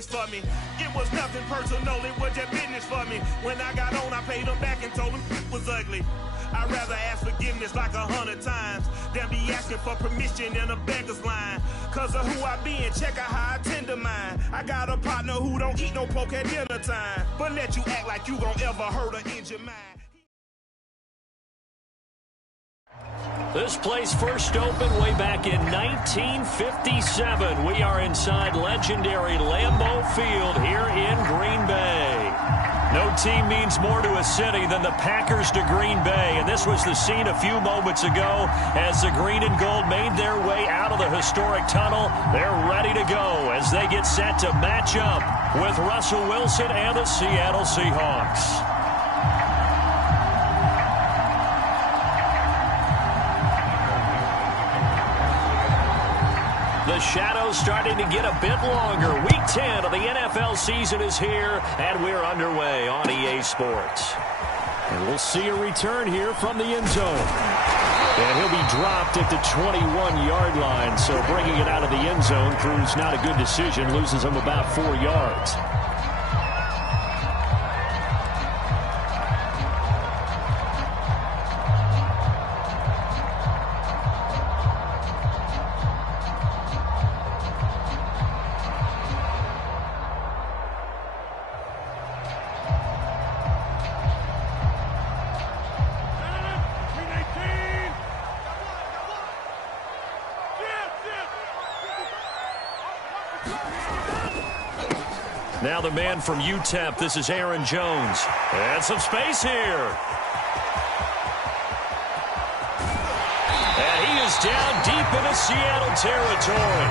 witness for me. It was nothing personal, it was just business for me. When I got on, I paid them back and told them it was ugly. I'd rather ask forgiveness like 100 times than be asking for permission in a beggar's line. Cause of who I be and check out how I tend to mine. I got a partner who don't eat no pork at dinner time, but let you act like you gon' ever hurt or injure mine. This place first opened way back in 1957. We are inside legendary Lambeau Field here in Green Bay. No team means more to a city than the Packers to Green Bay, and this was the scene a few moments ago as the green and gold made their way out of the historic tunnel. They're ready to go as they get set to match up with Russell Wilson and the Seattle Seahawks. The shadow's starting to get a bit longer. Week 10 of the NFL season is here, and we're underway on EA Sports. And we'll see a return here from the end zone. And he'll be dropped at the 21-yard line, so bringing it out of the end zone proves not a good decision, loses him about 4 yards. Now the man from UTEP, this is Aaron Jones. And some space here. And he is down deep into Seattle territory.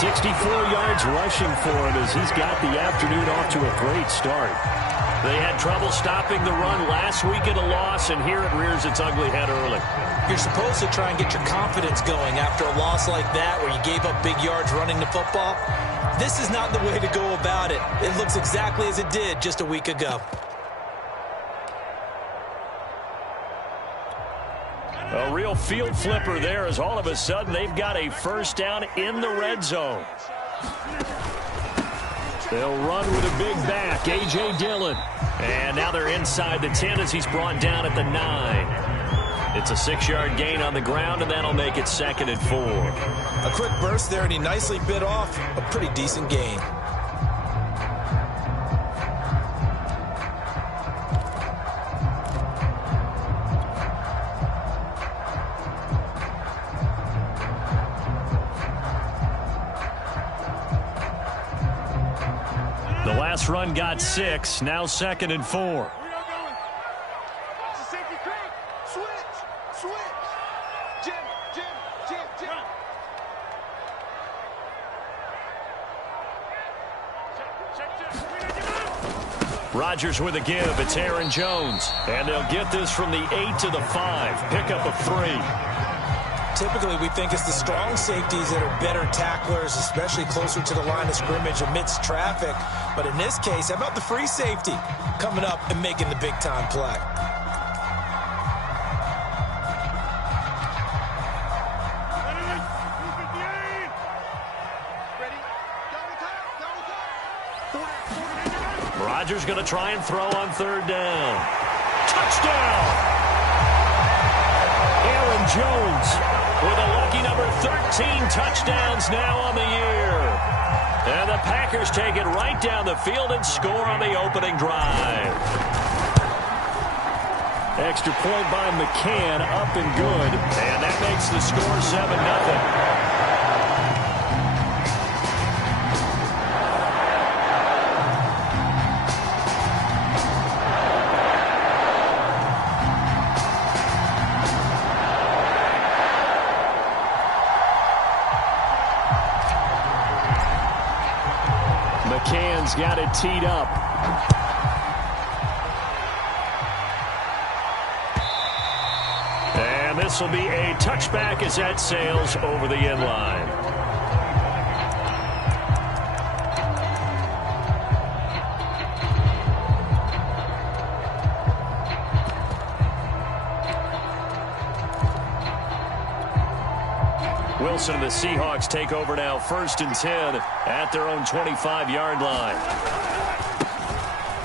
64 yards rushing for him as he's got the afternoon off to a great start. They had trouble stopping the run last week in a loss, and here it rears its ugly head early. You're supposed to try and get your confidence going after a loss like that where you gave up big yards running the football. This is not the way to go about it. It looks exactly as it did just a week ago. A real field flipper there as all of a sudden they've got a first down in the red zone. They'll run with a big back, A.J. Dillon. And now they're inside the 10 as he's brought down at the 9. It's a 6-yard gain on the ground, and that'll make it 2nd and 4. A quick burst there, and he nicely bit off a pretty decent gain. The last run got 6, now 2nd and 4. Rodgers with a give. It's Aaron Jones. And they'll get this from the 8 to the 5. Pick up a 3. Typically, we think it's the strong safeties that are better tacklers, especially closer to the line of scrimmage amidst traffic. But in this case, how about the free safety coming up and making the big-time play? Rodgers going to try and throw on 3rd down. Touchdown! Aaron Jones with a lucky number 13 touchdowns now on the year. And the Packers take it right down the field and score on the opening drive. Extra point by McCann, up and good. And that makes the score 7-0. McCann's got it teed up. And this will be a touchback as that sails over the end line. Wilson and the Seahawks take over now, 1st and 10 at their own 25-yard line.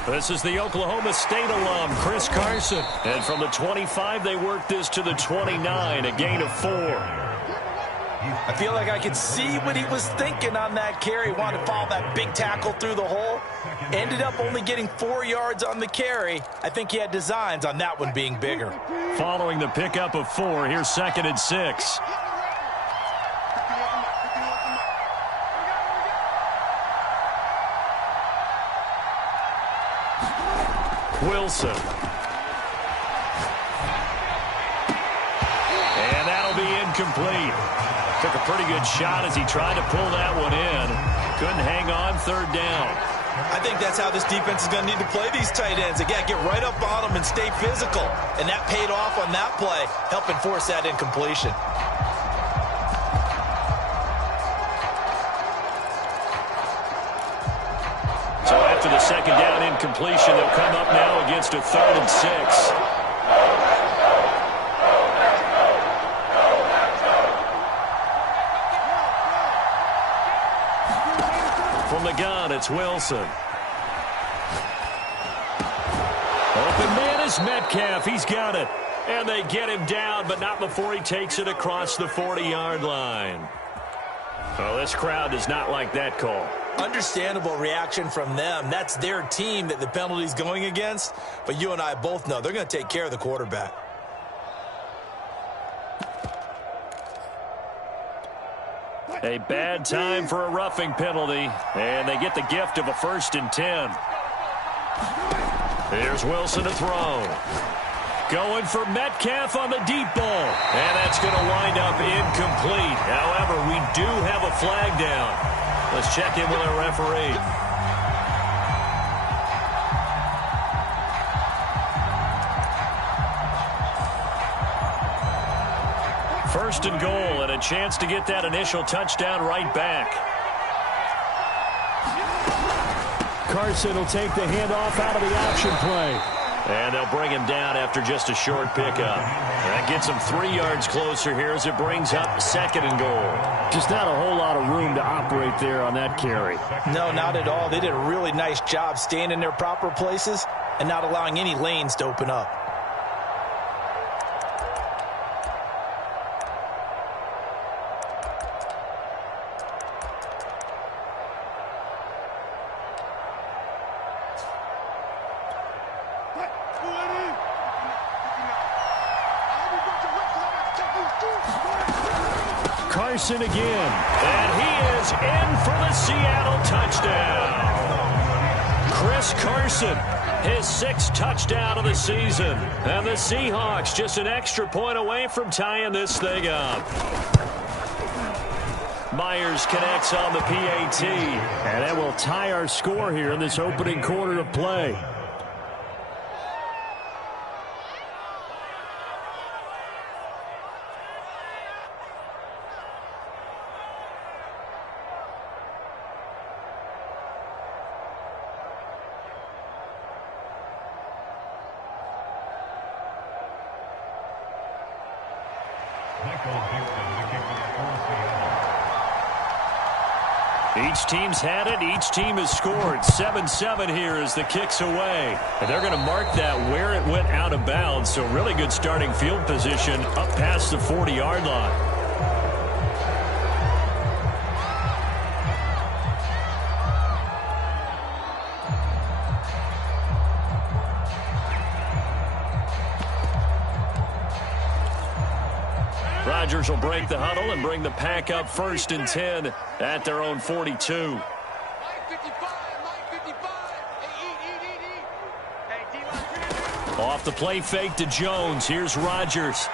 This is the Oklahoma State alum, Chris Carson. And from the 25, they work this to the 29, a gain of 4. I feel like I could see what he was thinking on that carry. Wanted to follow that big tackle through the hole. Ended up only getting 4 yards on the carry. I think he had designs on that one being bigger. Following the pickup of 4, here's 2nd and 6. Wilson. And that'll be incomplete. Took a pretty good shot as he tried to pull that one in. Couldn't hang on, 3rd down. I think that's how this defense is going to need to play these tight ends. Again, get right up on them and stay physical. And that paid off on that play, helping force that incompletion. So after the 2nd down incompletion, they'll come up now against a 3rd and 6. From the gun, it's Wilson. Open man is Metcalf. He's got it. And they get him down, but not before he takes it across the 40-yard line. Well, this crowd does not like that call. Understandable reaction from them. That's their team that the penalty's going against. But you and I both know they're going to take care of the quarterback. A bad time for a roughing penalty, and they get the gift of a 1st and 10. Here's Wilson to throw. Going for Metcalf on the deep ball, and that's going to wind up incomplete. However, we do have a flag down. Let's check in with our referee. 1st and goal, and a chance to get that initial touchdown right back. Carson will take the handoff out of the option play. And they'll bring him down after just a short pickup. That gets him 3 yards closer here as it brings up 2nd and goal. Just not a whole lot of room to operate there on that carry. No, not at all. They did a really nice job staying in their proper places and not allowing any lanes to open up. Carson again, and he is in for the Seattle touchdown. Chris Carson, his 6th touchdown of the season. And the Seahawks just an extra point away from tying this thing up. Myers connects on the PAT, and that will tie our score here in this opening quarter of play. Each team's had it. Each team has scored. 7-7 here as the kick's away. And they're going to mark that where it went out of bounds. So really good starting field position up past the 40-yard line. Rodgers will break the huddle and bring the pack up 1st and 10 at their own 42. Off the play fake to Jones. Here's Rodgers.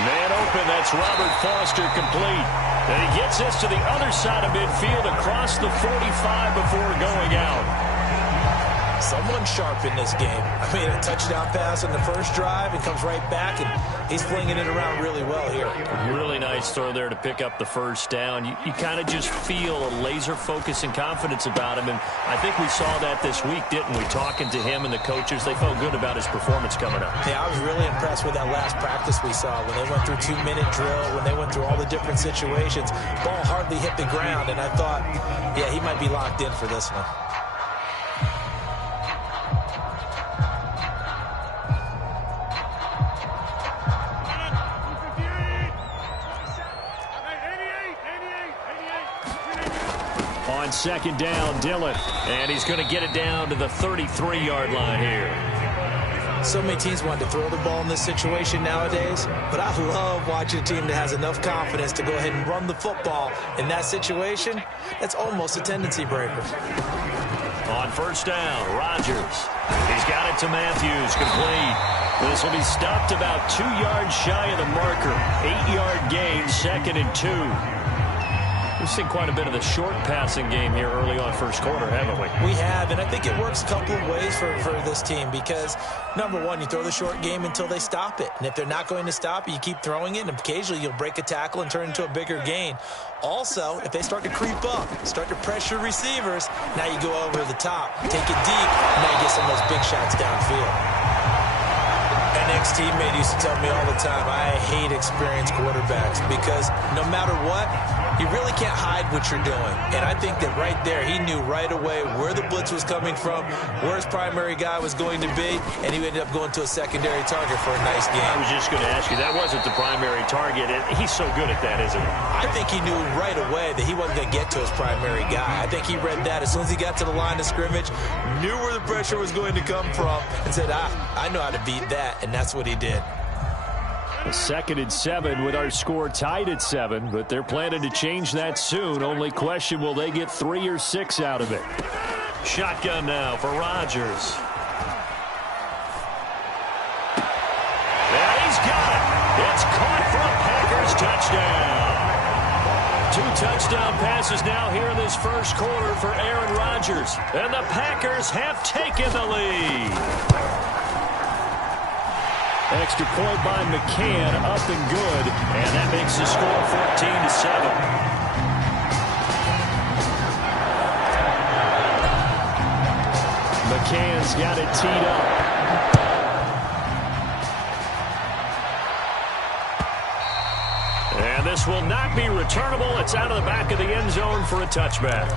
Man open. That's Robert Foster complete. And he gets this to the other side of midfield across the 45 before going out. Someone's sharp in this game. I mean, a touchdown pass on the first drive and comes right back, and he's flinging it around really well here. Really nice throw there to pick up the first down. You kind of just feel a laser focus and confidence about him, and I think we saw that this week, didn't we? Talking to him and the coaches, they felt good about his performance coming up. Yeah, I was really impressed with that last practice we saw when they went through 2-minute drill, when they went through all the different situations. Ball hardly hit the ground, and I thought, yeah, he might be locked in for this one. On second down, Dillon, and he's going to get it down to the 33-yard line here. So many teams want to throw the ball in this situation nowadays, but I love watching a team that has enough confidence to go ahead and run the football. In that situation, that's almost a tendency breaker. On first down, Rodgers. He's got it to Matthews, complete. This will be stopped about 2 yards shy of the marker. 8-yard gain, 2nd and 2. We've seen quite a bit of the short passing game here early on first quarter, haven't we? We have, and I think it works a couple of ways for this team because, number one, you throw the short game until they stop it. And if they're not going to stop it, you keep throwing it, and occasionally you'll break a tackle and turn into a bigger gain. Also, if they start to creep up, start to pressure receivers, now you go over the top, take it deep, and now you get some of those big shots downfield. An ex-teammate used to tell me all the time, I hate experienced quarterbacks because no matter what, you really can't hide what you're doing. And I think that right there, he knew right away where the blitz was coming from, where his primary guy was going to be, and he ended up going to a secondary target for a nice game. I was just going to ask you, that wasn't the primary target. He's so good at that, isn't he? I think he knew right away that he wasn't going to get to his primary guy. I think he read that as soon as he got to the line of scrimmage, knew where the pressure was going to come from, and said, I know how to beat that, and that's what he did. 2nd and 7 with our score tied at 7, but they're planning to change that soon. Only question, will they get 3 or 6 out of it? Shotgun now for Rodgers. And he's got it. It's caught for a Packers touchdown. 2 touchdown passes now here in this first quarter for Aaron Rodgers. And the Packers have taken the lead. Extra point by McCann, up and good, and that makes the score 14-7. McCann's got it teed up. And this will not be returnable. It's out of the back of the end zone for a touchback.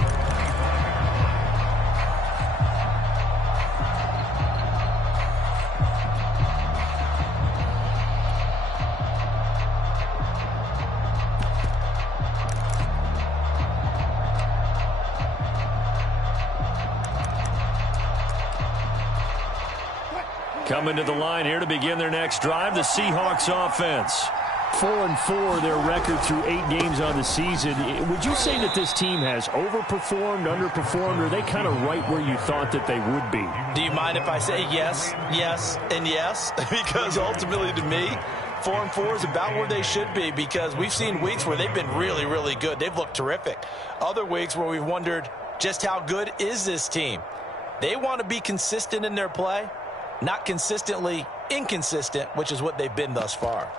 Coming to the line here to begin their next drive, the Seahawks offense. 4-4, their record through 8 games on the season. Would you say that this team has overperformed, underperformed, or are they kind of right where you thought that they would be? Do you mind if I say yes, yes, and yes? Because ultimately to me, 4-4 is about where they should be because we've seen weeks where they've been really, really good. They've looked terrific. Other weeks where we've wondered just how good is this team. They want to be consistent in their play. Not consistently inconsistent, which is what they've been thus far.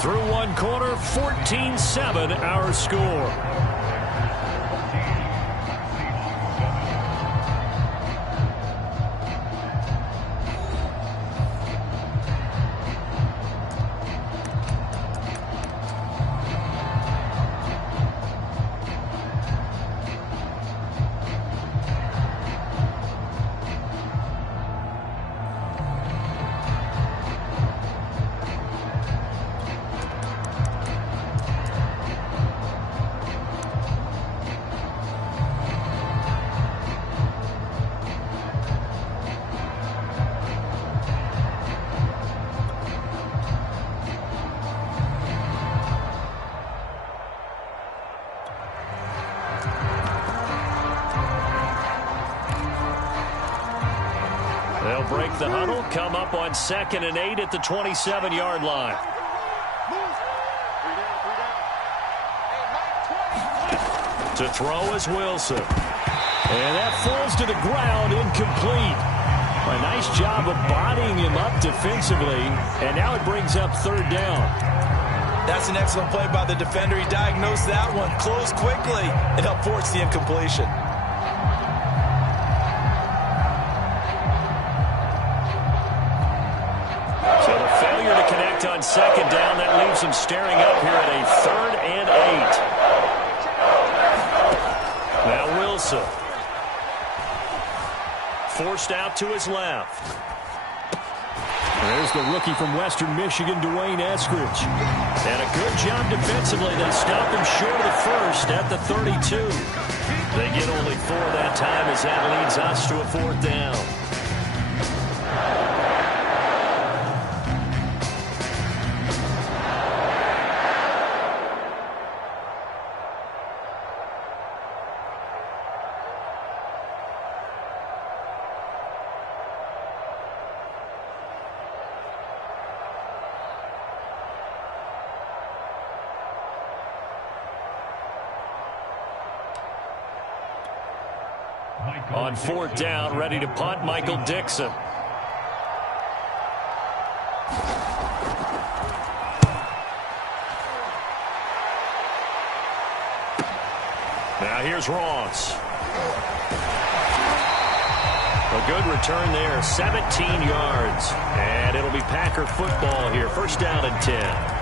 Through one quarter, 14-7 our score. They'll break the huddle, come up on 2nd and 8 at the 27-yard line. To throw is Wilson. And that falls to the ground, incomplete. A nice job of bodying him up defensively, and now it brings up 3rd down. That's an excellent play by the defender. He diagnosed that one, closed quickly, and helped force the incompletion. So the failure to connect on 2nd down, that leaves him staring up here at a 3rd and 8. Now Wilson. Forced out to his left. There's the rookie from Western Michigan, Dwayne Eskridge. And a good job defensively. They stop him short of the first at the 32. They get only 4 that time as that leads us to a 4th down. On 4th down, ready to punt, Michael Dixon. Now here's Ross. A good return there, 17 yards. And it'll be Packer football here, 1st down and 10.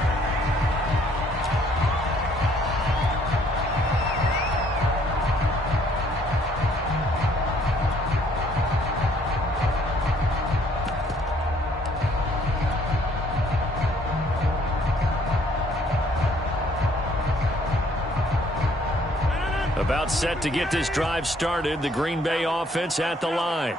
About set to get this drive started, the Green Bay offense at the line.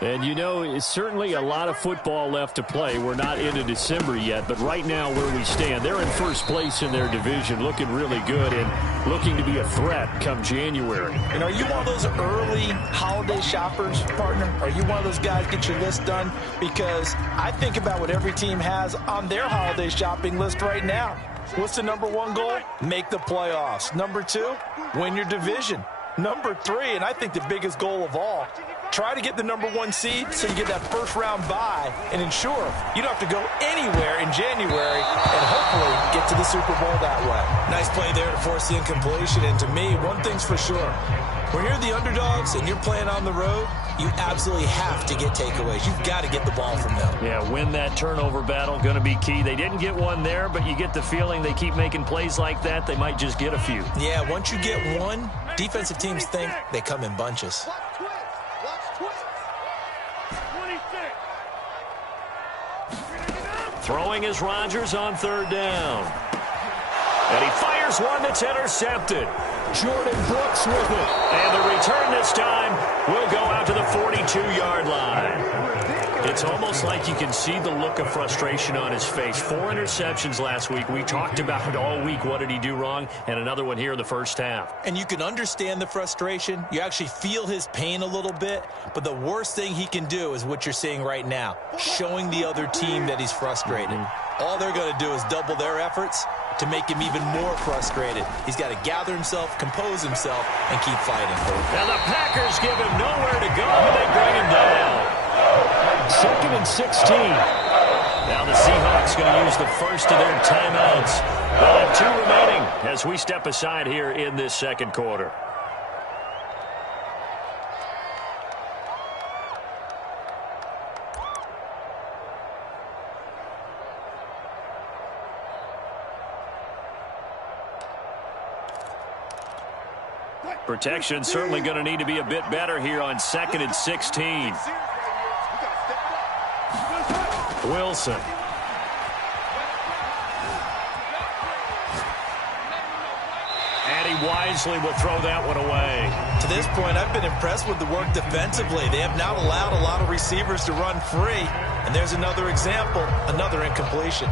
And, you know, it's certainly a lot of football left to play. We're not into December yet, but right now where we stand, they're in 1st place in their division, looking really good and looking to be a threat come January. And are you one of those early holiday shoppers, partner? Are you one of those guys get your list done? Because I think about what every team has on their holiday shopping list right now. What's the number 1 goal? Make the playoffs. Number 2, win your division. Number 3, and I think the biggest goal of all, try to get the number 1 seed so you get that 1st round bye and ensure you don't have to go anywhere in January and hopefully get to the Super Bowl that way. Nice play there to force the incompletion. And to me, one thing's for sure. When you're the underdogs and you're playing on the road, you absolutely have to get takeaways. You've got to get the ball from them. Yeah, win that turnover battle, going to be key. They didn't get one there, but you get the feeling they keep making plays like that, they might just get a few. Yeah, once you get one, defensive teams think they come in bunches. Throwing is Rodgers on 3rd down. And he fires one that's intercepted. Jordan Brooks with it. And the return this time will go out to the 42-yard line. It's almost like you can see the look of frustration on his face. 4 interceptions last week. We talked about it all week. What did he do wrong? And another one here in the 1st half. And you can understand the frustration. You actually feel his pain a little bit. But the worst thing he can do is what you're seeing right now, showing the other team that he's frustrated. All they're going to do is double their efforts to make him even more frustrated. He's got to gather himself, compose himself, and keep fighting. And the Packers give him nowhere to go, and they bring him down. 2nd and 16. Now the Seahawks going to use the first of their timeouts. They'll have 2 remaining as we step aside here in this 2nd quarter. Protection certainly going to need to be a bit better here on 2nd and 16. Wilson. And he wisely will throw that one away. To this point, I've been impressed with the work defensively. They have not allowed a lot of receivers to run free. And there's another example, another incompletion.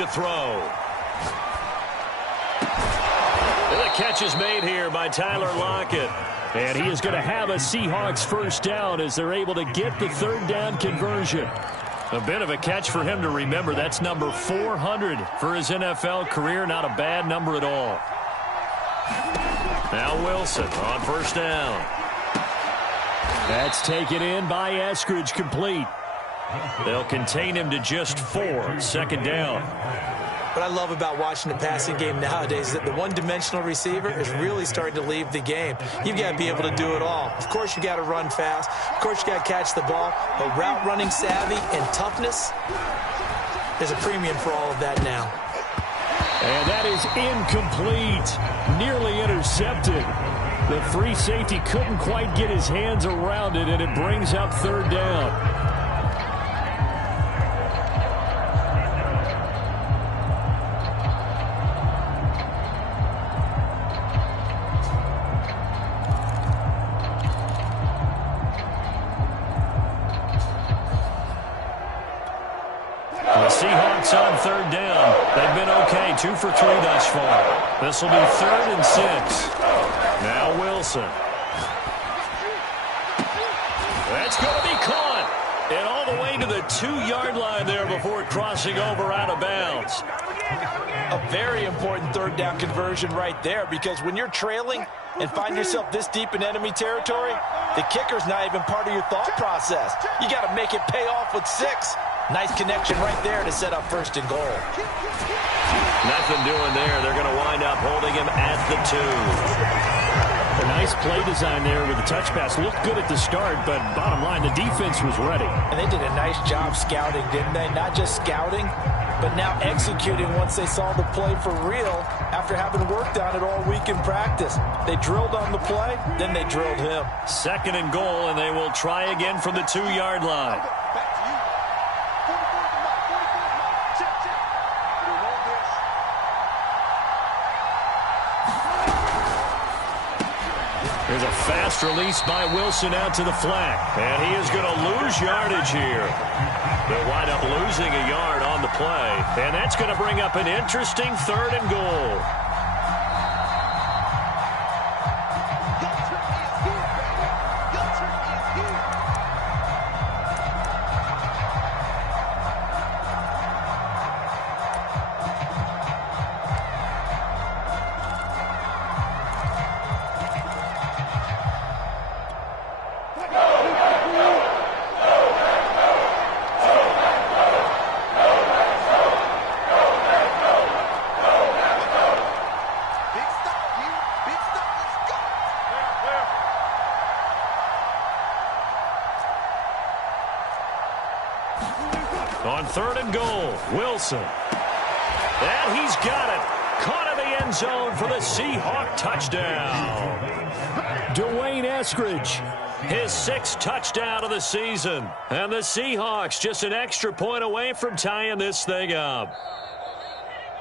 to throw. And the catch is made here by Tyler Lockett. And he is going to have a Seahawks first down as they're able to get the third down conversion. A bit of a catch for him to remember. That's number 400 for his NFL career. Not a bad number at all. Now Wilson on first down. That's taken in by Eskridge, complete. They'll contain him to just 4. Second down. What I love about watching the passing game nowadays is that the one-dimensional receiver is really starting to leave the game. You've got to be able to do it all. Of course, you got to run fast. Of course, you got to catch the ball. But route running savvy and toughness, there's a premium for all of that now. And that is incomplete. Nearly intercepted. The free safety couldn't quite get his hands around it, and it brings up third down. Seahawks on third down. They've been okay, 2 for 3 thus far. This will be 3rd and 6. Now Wilson. That's going to be caught. And all the way to the 2-yard line there before crossing over out of bounds. A very important third down conversion right there, because when you're trailing and find yourself this deep in enemy territory, the kicker's not even part of your thought process. You got to make it pay off with 6. Nice connection right there to set up 1st and goal. Nothing doing there. They're going to wind up holding him at the 2. A nice play design there with the touch pass. Looked good at the start, but bottom line, the defense was ready. And they did a nice job scouting, didn't they? Not just scouting, but now executing once they saw the play for real after having worked on it all week in practice. They drilled on the play, then they drilled him. 2nd and goal, and they will try again from the 2-yard line. There's a fast release by Wilson out to the flat. And he is going to lose yardage here. They'll wind up losing a yard on the play. And that's going to bring up an interesting 3rd and goal. On 3rd and goal, Wilson. And he's got it. Caught in the end zone for the Seahawk touchdown. Dwayne Eskridge. His 6th touchdown of the season. And the Seahawks just an extra point away from tying this thing up.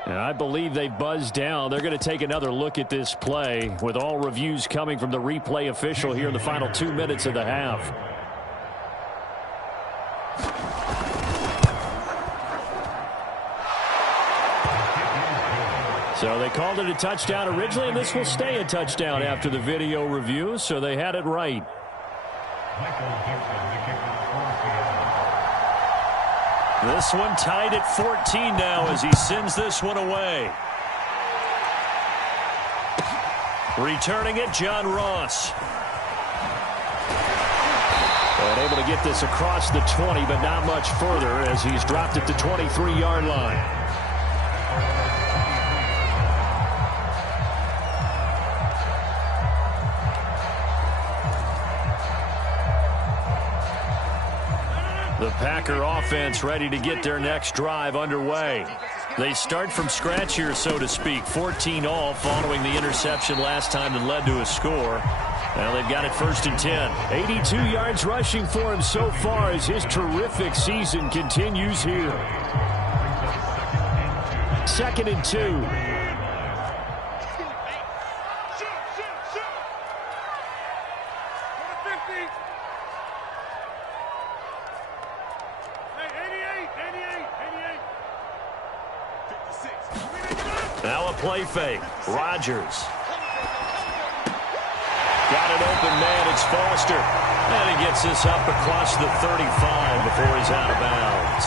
And I believe they buzzed down. They're going to take another look at this play with all reviews coming from the replay official here in the final 2 minutes of the half. So they called it a touchdown originally, and this will stay a touchdown after the video review, so they had it right. This one tied at 14 now as he sends this one away. Returning it, John Ross. And able to get this across the 20, but not much further as he's dropped at the 23-yard line. The Packer offense ready to get their next drive underway. They start from scratch here, so to speak. 14 all following the interception last time that led to a score. Now they've got it 1st and 10. 82 yards rushing for him so far as his terrific season continues here. 2nd and 2. Now a play fake. Rodgers. Got an open man. It's Foster. And he gets this up across the 35 before he's out of bounds.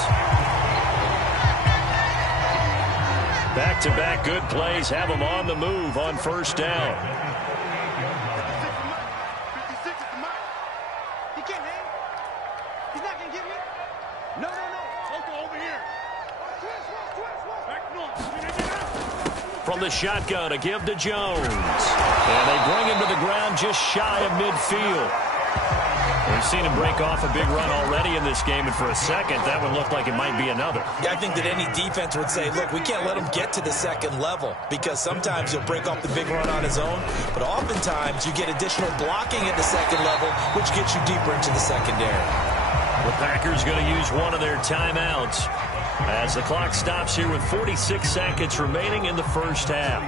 Back-to-back good plays have him on the move on first down. He can't hang. He's not going to get me. No. Over here. From the shotgun, a give to Jones. And they bring him to the ground just shy of midfield. We've seen him break off a big run already in this game, and for a second, that one looked like it might be another. Yeah, I think that any defense would say, look, we can't let him get to the second level, because sometimes he'll break off the big run on his own, but oftentimes you get additional blocking at the second level, which gets you deeper into the secondary. The Packers going to use one of their timeouts as the clock stops here with 46 seconds remaining in the first half.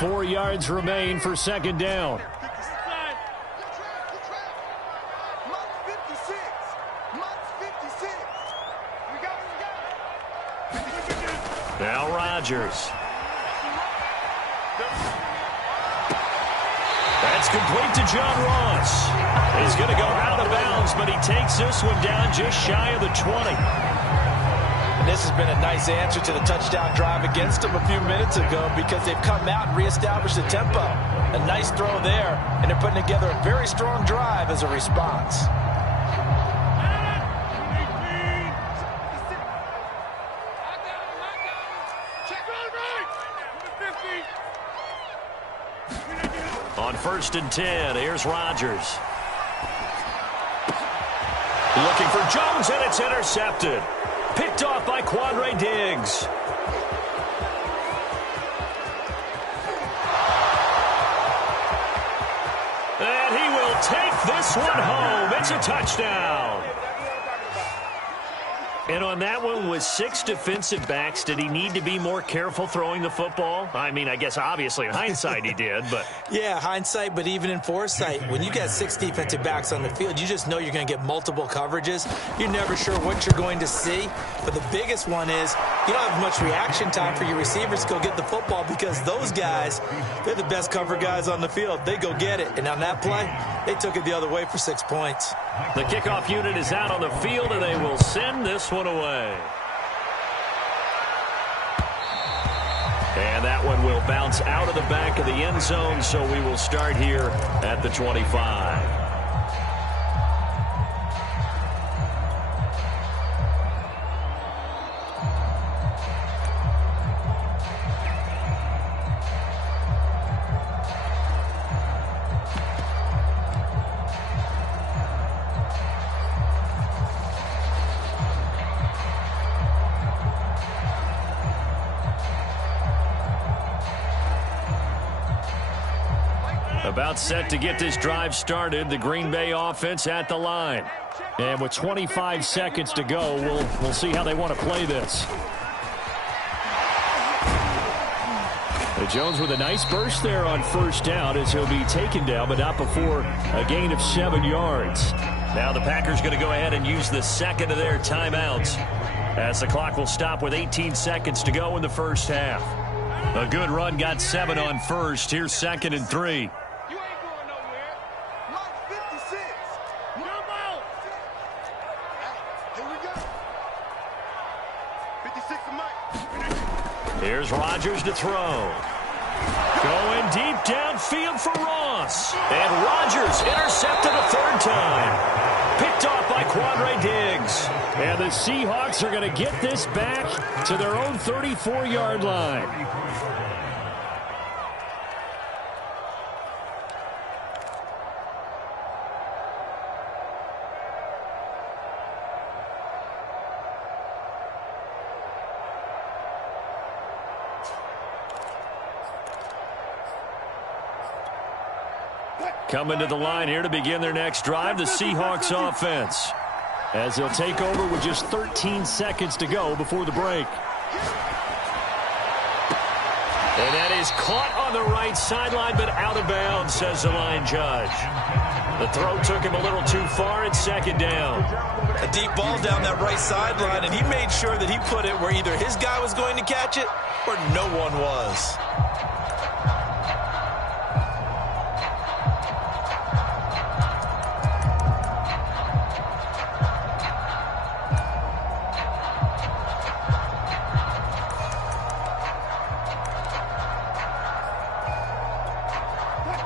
Four yards remain for second down. Now Rodgers. That's complete to John Ross. He's going to go out of bounds, but he takes this one down just shy of the 20. And this has been a nice answer to the touchdown drive against them a few minutes ago, because they've come out and reestablished the tempo. A nice throw there, and they're putting together a very strong drive as a response. On 1st and 10, here's Rodgers. Looking for Jones, and it's intercepted. Picked off by Quandre Diggs. And he will take this one home. It's a touchdown. And on that one, with 6 defensive backs, did he need to be more careful throwing the football? I mean, I guess obviously in hindsight he did, but... Yeah, hindsight, but even in foresight, when you got 6 defensive backs on the field, you just know you're going to get multiple coverages. You're never sure what you're going to see. But the biggest one is you don't have much reaction time for your receivers to go get the football, because those guys, they're the best cover guys on the field. They go get it. And on that play, they took it the other way for 6 points. The kickoff unit is out on the field, and they will send this one away. And that one will bounce out of the back of the end zone, so we will start here at the 25. About set to get this drive started. The Green Bay offense at the line. And with 25 seconds to go, we'll see how they want to play this. Jones with a nice burst there on first down, as he'll be taken down, but not before a gain of 7 yards. Now the Packers going to go ahead and use the second of their timeouts, as the clock will stop with 18 seconds to go in the first half. A good run, got 7 on first. Here's 2nd and 3. Here's Rodgers to throw. Going deep downfield for Ross. And Rodgers intercepted a 3rd time. Picked off by Quandre Diggs. And the Seahawks are going to get this back to their own 34-yard line. Coming to the line here to begin their next drive, the Seahawks offense, as they'll take over with just 13 seconds to go before the break. And that is caught on the right sideline, but out of bounds, says the line judge. The throw took him a little too far. It's second down. A deep ball down that right sideline, and he made sure that he put it where either his guy was going to catch it or no one was.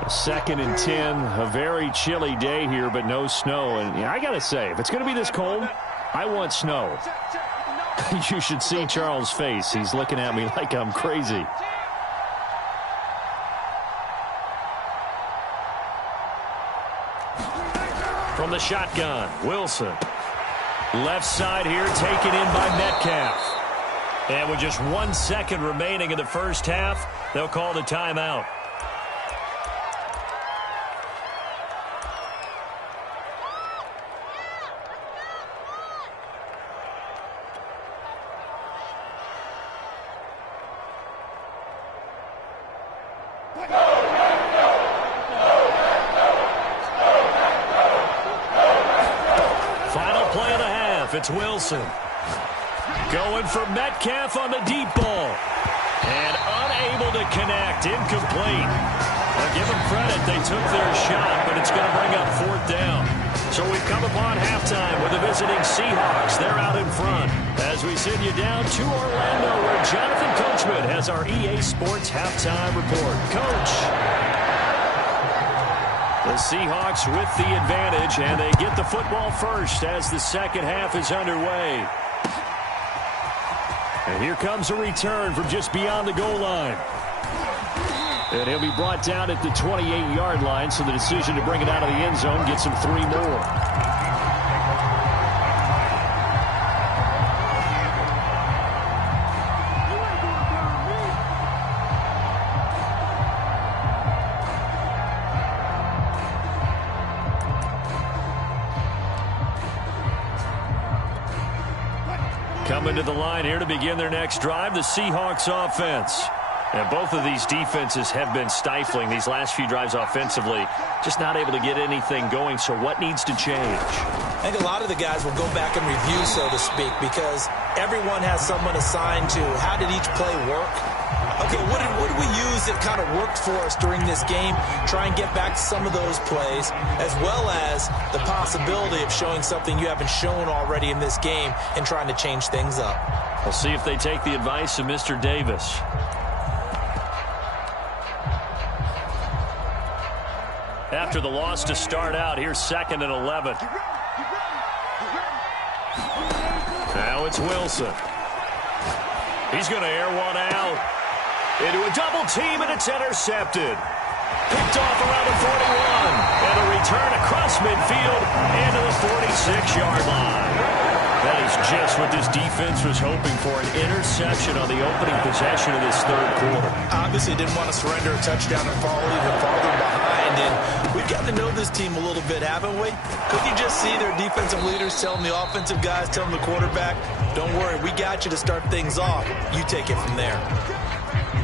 Second and 10, a very chilly day here, but no snow. And I got to say, if it's going to be this cold, I want snow. You should see Charles' face. He's looking at me like I'm crazy. From the shotgun, Wilson. Left side here, taken in by Metcalf. And with just 1 second remaining in the first half, they'll call the timeout. It's Wilson. Going for Metcalf on the deep ball. And unable to connect. Incomplete. I'll give them credit. They took their shot, but it's going to bring up fourth down. So we've come upon halftime with the visiting Seahawks. They're out in front. As we send you down to Orlando, where Jonathan Coachman has our EA Sports halftime report. Coach. The Seahawks with the advantage, and they get the football first as the second half is underway. And here comes a return from just beyond the goal line. And he'll be brought down at the 28-yard line, so the decision to bring it out of the end zone gets him 3 more. Coming to the line here to begin their next drive, the Seahawks offense. And both of these defenses have been stifling these last few drives offensively. Just not able to get anything going, so what needs to change? I think a lot of the guys will go back and review, so to speak, because everyone has someone assigned to how did each play work. Okay, what did we use that kind of worked for us during this game? Try and get back to some of those plays, as well as the possibility of showing something you haven't shown already in this game and trying to change things up. We'll see if they take the advice of Mr. Davis. After the loss to start out, here's 2nd and 11. Now it's Wilson. He's going to air one out. Into a double team, and it's intercepted. Picked off around the 41. And a return across midfield into the 46-yard line. That is just what this defense was hoping for, an interception on the opening possession of this third quarter. Obviously didn't want to surrender a touchdown and fall even farther behind. And we've got to know this team a little bit, haven't we? Could you just see their defensive leaders telling the offensive guys, telling the quarterback, don't worry, we got you to start things off. You take it from there.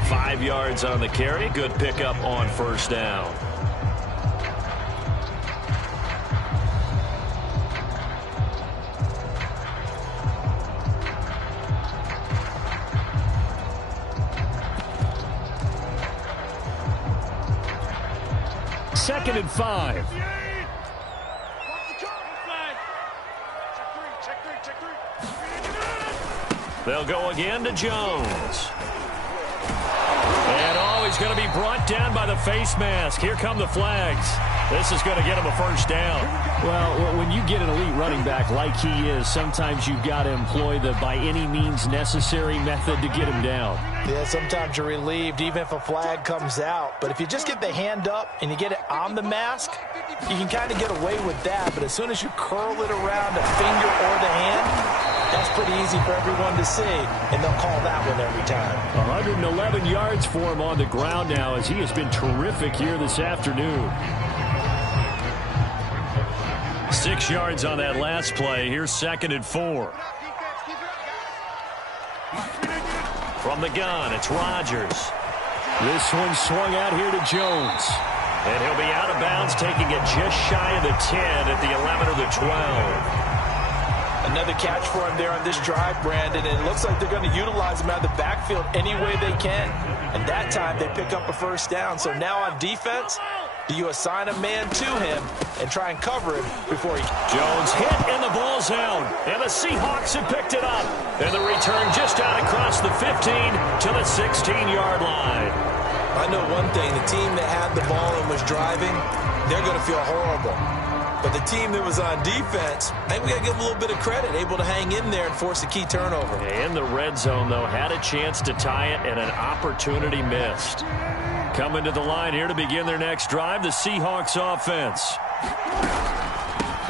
5 yards on the carry. Good pickup on first down. Second and 5. They'll go again to Jones. And he's going to be brought down by the face mask. Here come the flags. This is going to get him a first down. Well, when you get an elite running back like he is, sometimes you've got to employ the by any means necessary method to get him down. Yeah, sometimes you're relieved even if a flag comes out. But if you just get the hand up and you get it on the mask, you can kind of get away with that. But as soon as you curl it around a finger or the hand, that's pretty easy for everyone to see, and they'll call that one every time. 111 yards for him on the ground now, as he has been terrific here this afternoon. 6 yards on that last play. Here's 2nd and 4. From the gun, it's Rodgers. This one swung out here to Jones. And he'll be out of bounds, taking it just shy of the 10 at the 11 or the 12. Another catch for him there on this drive, Brandon, and it looks like they're going to utilize him out of the backfield any way they can. And that time they pick up a first down. So now on defense, do you assign a man to him and try and cover him before he... Jones hit in the ball zone, and the Seahawks have picked it up. And the return just out across the 15 to the 16-yard line. I know one thing, the team that had the ball and was driving, they're going to feel horrible. But the team that was on defense, I think we got to give them a little bit of credit, able to hang in there and force a key turnover. In the red zone, though, had a chance to tie it and an opportunity missed. Coming to the line here to begin their next drive, the Seahawks offense.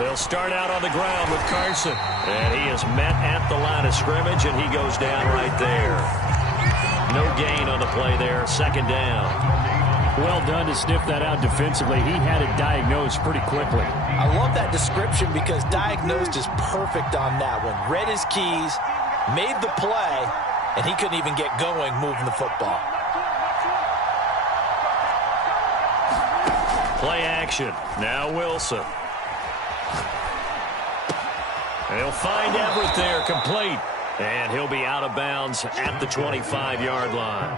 They'll start out on the ground with Carson. And he is met at the line of scrimmage, and he goes down right there. No gain on the play there, second down. Well done to sniff that out defensively. He had it diagnosed pretty quickly. I love that description because diagnosed is perfect on that one. Read his keys, made the play, and he couldn't even get going moving the football. Play action. Now Wilson. They'll find Everett there, complete. And he'll be out of bounds at the 25-yard line.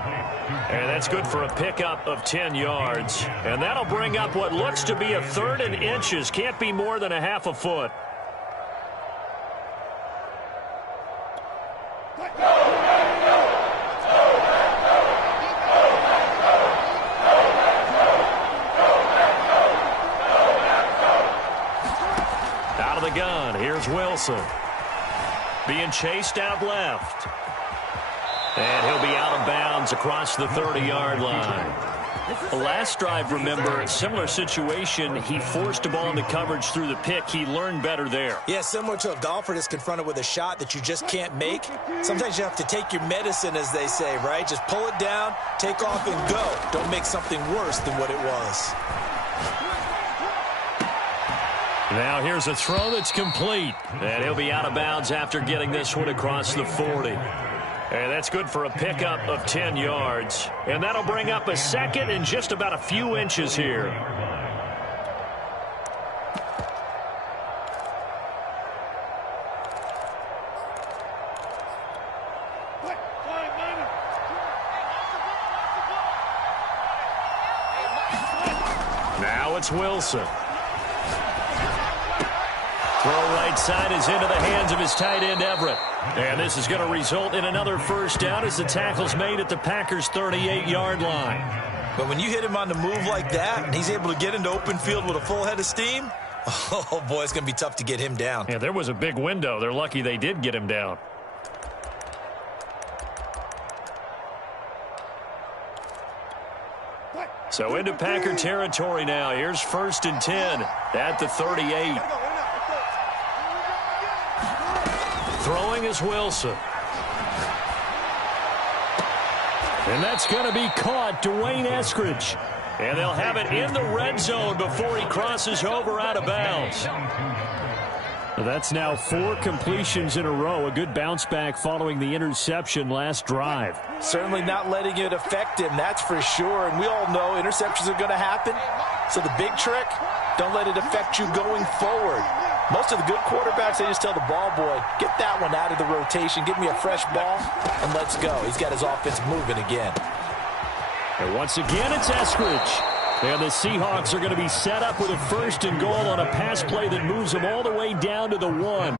And that's good for a pickup of 10 yards. And that'll bring up what looks to be a 3rd and inches. Can't be more than a half a foot. Out of the gun, here's Wilson. Being chased out left. And he'll be out of bounds across the 30-yard line. The last drive, remember, similar situation. He forced a ball into coverage through the pick. He learned better there. Yeah, similar to a golfer that's confronted with a shot that you just can't make. Sometimes you have to take your medicine, as they say, right? Just pull it down, take off, and go. Don't make something worse than what it was. Now here's a throw that's complete. And he'll be out of bounds after getting this one across the 40. And that's good for a pickup of 10 yards. And that'll bring up a 2nd and just about a few inches here. Now it's Wilson. Throw right side is into the hands of his tight end, Everett. And this is going to result in another first down as the tackle's made at the Packers' 38-yard line. But when you hit him on the move like that, and he's able to get into open field with a full head of steam, oh, boy, it's going to be tough to get him down. Yeah, there was a big window. They're lucky they did get him down. So into Packer territory now. Here's 1st and 10 at the 38. Throwing is Wilson. And that's going to be caught. Dwayne Eskridge. And they'll have it in the red zone before he crosses over out of bounds. That's now 4 completions in a row. A good bounce back following the interception last drive. Certainly not letting it affect him, that's for sure. And we all know interceptions are going to happen. So the big trick, don't let it affect you going forward. Most of the good quarterbacks, they just tell the ball boy, get that one out of the rotation, give me a fresh ball, and let's go. He's got his offense moving again. And once again, it's Eskridge. And the Seahawks are going to be set up with a 1st and goal on a pass play that moves them all the way down to the 1.